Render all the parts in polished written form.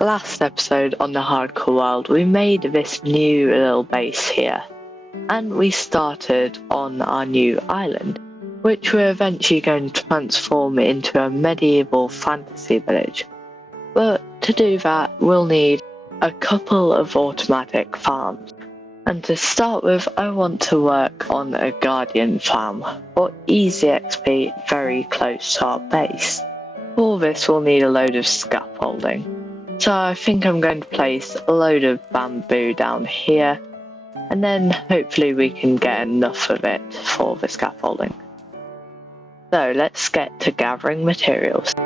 Last episode on the hardcore world, we made this new little base here, and we started on our new island, which we're eventually going to transform into a medieval fantasy village. But to do that, we'll need a couple of automatic farms. And to start with, I want to work on a guardian farm for easy XP very close to our base. For this, we'll need a load of scaffolding. So I think I'm going to place a load of bamboo down here, and then hopefully we can get enough of it for the scaffolding. So let's get to gathering materials.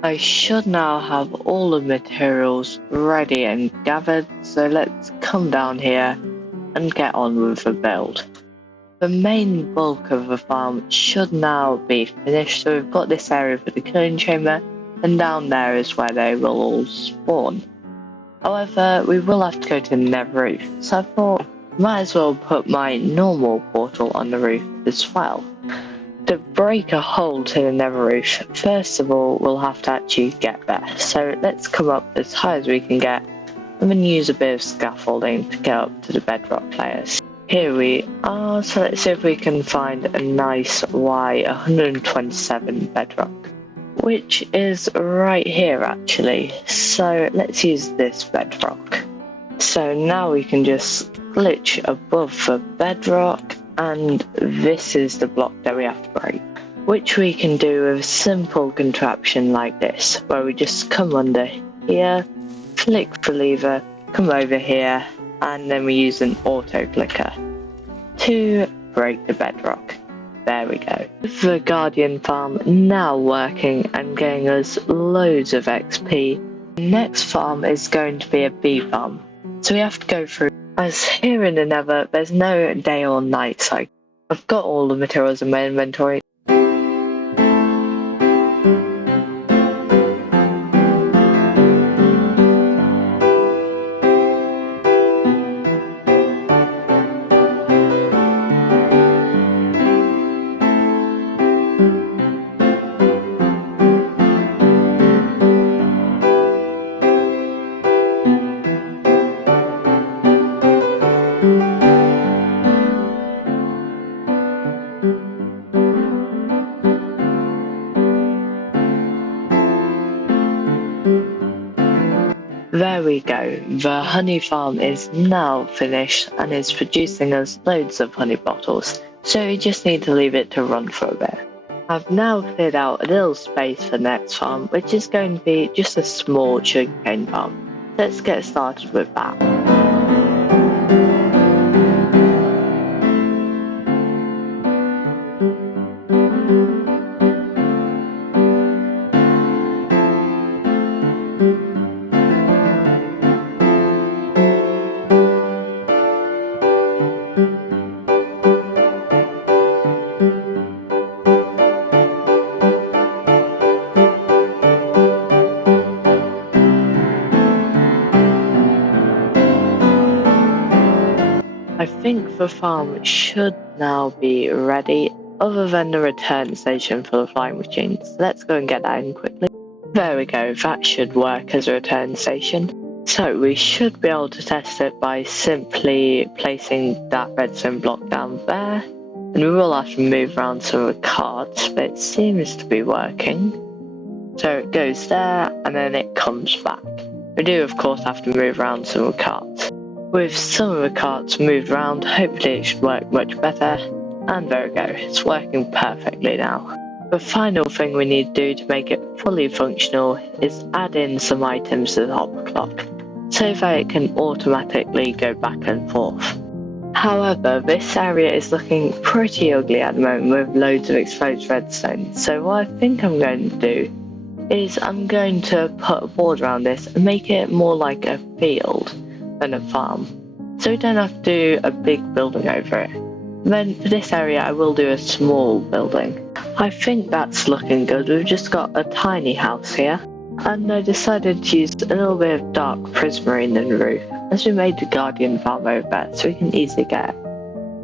I should now have all the materials ready and gathered, so let's come down here and get on with the build. The main bulk of the farm should now be finished, so we've got this area for the killing chamber, and down there is where they will all spawn. However, we will have to go to the nether roof, so I thought might as well put my normal portal on the roof as well. To break a hole to the nether roof, first of all we'll have to actually get there, so let's come up as high as we can get and then use a bit of scaffolding to get up to the bedrock layers. Here we are, so let's see if we can find a nice Y127 bedrock, which is right here actually, so let's use this bedrock. So now we can just glitch above the bedrock, and this is the block that we have to break, which we can do with a simple contraption like this, where we just come under here, flick the lever, come over here, and then we use an auto clicker to break the bedrock. There we go. With the guardian farm now working and getting us loads of XP, the next farm is going to be a bee farm. So we have to go through, as here in the nether, there's no day or night cycle. I've got all the materials in my inventory. There we go, the honey farm is now finished and is producing us loads of honey bottles, so we just need to leave it to run for a bit. I've now cleared out a little space for the next farm, which is going to be just a small sugarcane farm. Let's get started with that. I think the farm should now be ready, other than the return station for the flying machines. Let's go and get that in quickly. There we go, that should work as a return station. So we should be able to test it by simply placing that redstone block down there, And we will have to move around some of the carts, but it seems to be working. So it goes there and then it comes back. We do of course have to move around some of the carts. With some of the carts moved around, hopefully it should work much better. And there we go, it's working perfectly now. The final thing we need to do to make it fully functional is add in some items to the hopper clock, so that it can automatically go back and forth. However, this area is looking pretty ugly at the moment with loads of exposed redstone, so what I think I'm going to do is I'm going to put a board around this and make it more like a field than a farm, so we don't have to do a big building over it. And then for this area I will do a small building. I think that's looking good. We've just got a tiny house here, and I decided to use a little bit of dark prismarine in the roof, as we made the guardian farm over there so we can easily get it.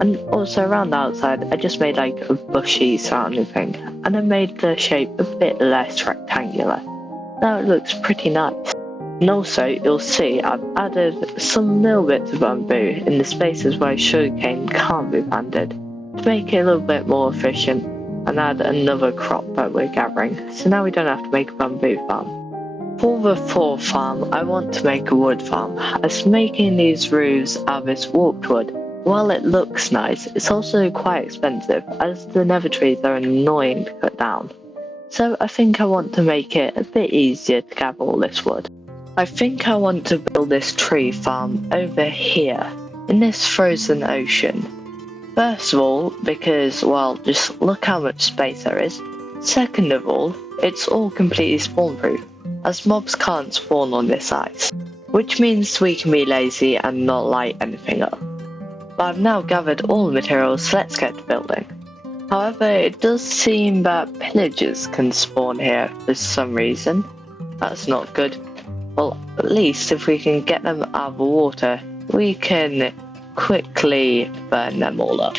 And also around the outside I just made like a bushy surrounding thing, and I made the shape a bit less rectangular. Now it looks pretty nice. And also you'll see I've added some little bits of bamboo in the spaces where sugarcane can't be planted to make it a little bit more efficient and add another crop that we're gathering, so now we don't have to make a bamboo farm. For the fourth farm I want to make a wood farm, as making these roofs out of this warped wood, while it looks nice, it's also quite expensive as the nether trees are annoying to cut down. So I think I want to make it a bit easier to gather all this wood. I think I want to build this tree farm over here, in this frozen ocean. First of all, because, well, just look how much space there is. Second of all, it's all completely spawn proof, as mobs can't spawn on this ice, which means we can be lazy and not light anything up. But I've now gathered all the materials, so let's get to building. However, it does seem that pillagers can spawn here for some reason. That's not good. Well, at least if we can get them out of the water, we can quickly burn them all up.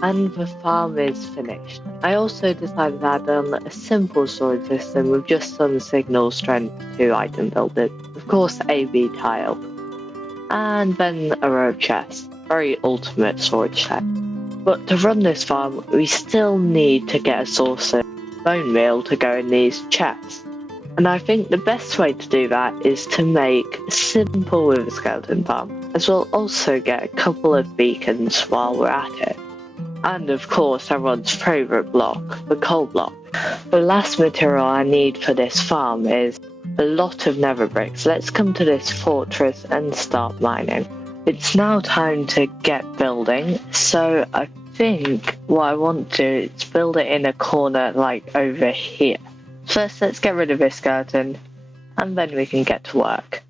And the farm is finished. I also decided to add on a simple storage system with just some signal strength 2 item builders, of course AB tile, and then a row of chests, very ultimate storage set. But to run this farm we still need to get a source of bone meal to go in these chests, and I think the best way to do that is to make a simple wither skeleton farm, as we'll also get a couple of beacons while we're at it. And of course everyone's favourite block, the coal block. The last material I need for this farm is a lot of nether bricks. Let's come to this fortress and start mining. It's now time to get building, so I think what I want to do is build it in a corner like over here. First let's get rid of this skeleton and then we can get to work.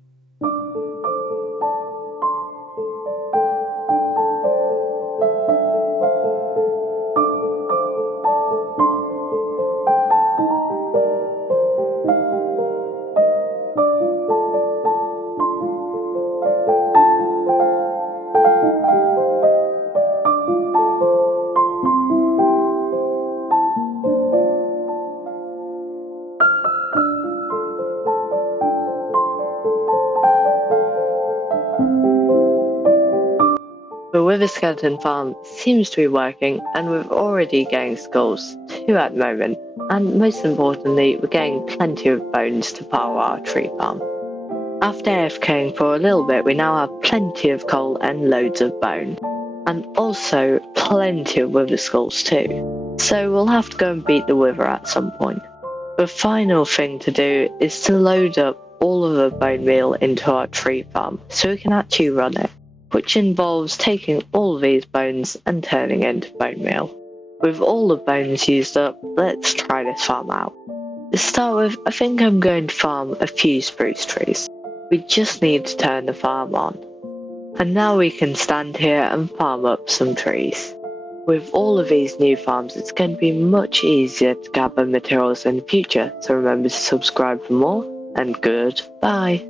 The wither skeleton farm seems to be working, and we're already getting skulls, 2 at the moment, and most importantly we're getting plenty of bones to power our tree farm. After AFKing for a little bit we now have plenty of coal and loads of bone, and also plenty of wither skulls too, so we'll have to go and beat the wither at some point. The final thing to do is to load up all of the bone meal into our tree farm so we can actually run it. which involves taking all of these bones and turning it into bone meal. With all the bones used up, let's try this farm out. To start with, I think I'm going to farm a few spruce trees. We just need to turn the farm on. And now we can stand here and farm up some trees. With all of these new farms, it's going to be much easier to gather materials in the future, so remember to subscribe for more, and goodbye.